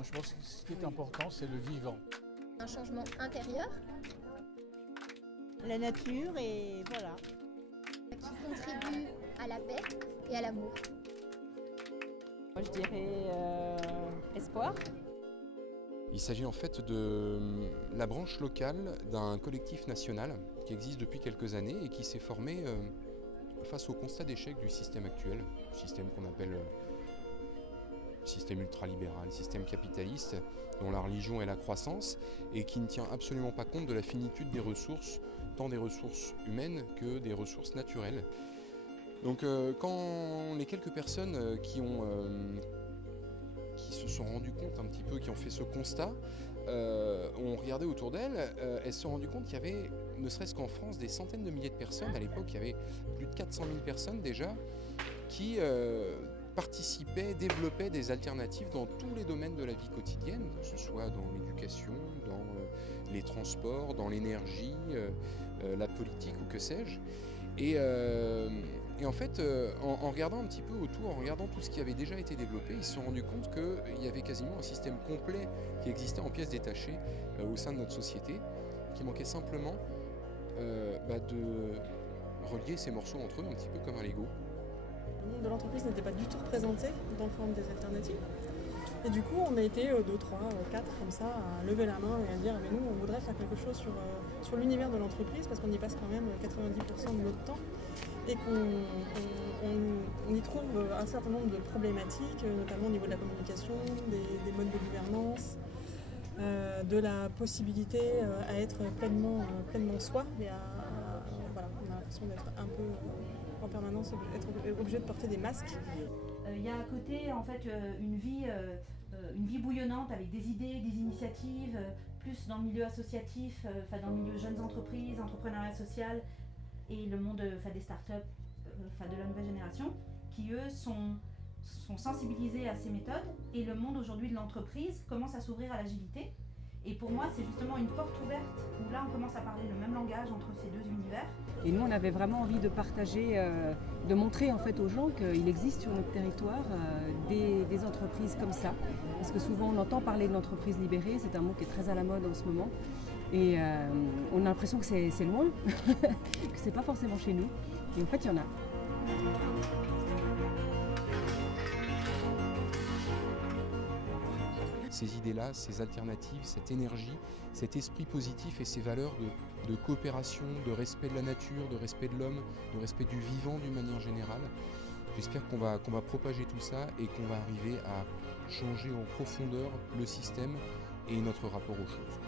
Moi, je pense que ce qui est important, c'est le vivant. Un changement intérieur La nature et voilà. qui contribue à la paix et à l'amour. Moi je dirais espoir. Il s'agit en fait de la branche locale d'un collectif national qui existe depuis quelques années et qui s'est formé face au constat d'échec du système actuel, le système qu'on appelle système ultralibéral, système capitaliste, dont la religion est la croissance et qui ne tient absolument pas compte de la finitude des ressources, tant des ressources humaines que des ressources naturelles. Donc quand les quelques personnes qui se sont rendues compte un petit peu, qui ont fait ce constat, ont regardé autour d'elles, elles se sont rendues compte qu'il y avait, ne serait-ce qu'en France, des centaines de milliers de personnes. À l'époque, il y avait plus de 400 000 personnes déjà qui participaient, développaient des alternatives dans tous les domaines de la vie quotidienne, que ce soit dans l'éducation, dans les transports, dans l'énergie, la politique ou que sais-je. Et en fait, en regardant un petit peu autour, en regardant tout ce qui avait déjà été développé, ils se sont rendus compte qu'il y avait quasiment un système complet qui existait en pièces détachées au sein de notre société, qui manquait simplement de relier ces morceaux entre eux, un petit peu comme un Lego. Le monde de l'entreprise n'était pas du tout représenté dans le forum des alternatives. Et du coup, on a été 2, 3, 4 comme ça à lever la main et à dire mais nous, on voudrait faire quelque chose sur l'univers de l'entreprise parce qu'on y passe quand même 90% de notre temps et qu'on y trouve un certain nombre de problématiques, notamment au niveau de la communication, des modes de gouvernance, de la possibilité à être pleinement soi, mais voilà, on a l'impression d'être un peu en permanence obligé de porter des masques. Il y a à côté en fait une vie bouillonnante avec des idées, des initiatives, plus dans le milieu associatif, dans le milieu jeunes entreprises, entrepreneuriat social et le monde des startups, de la nouvelle génération, qui eux sont sensibilisés à ces méthodes et le monde aujourd'hui de l'entreprise commence à s'ouvrir à l'agilité. Et pour moi, c'est justement une porte ouverte où là, on commence à parler le même langage entre ces deux univers. Et nous, on avait vraiment envie de partager, de montrer en fait aux gens qu'il existe sur notre territoire des entreprises comme ça. Parce que souvent, on entend parler de l'entreprise libérée, c'est un mot qui est très à la mode en ce moment. Et on a l'impression que c'est loin, que c'est pas forcément chez nous. Et en fait, il y en a. Ces idées-là, ces alternatives, cette énergie, cet esprit positif et ces valeurs de coopération, de respect de la nature, de respect de l'homme, de respect du vivant d'une manière générale. J'espère qu'on va propager tout ça et qu'on va arriver à changer en profondeur le système et notre rapport aux choses.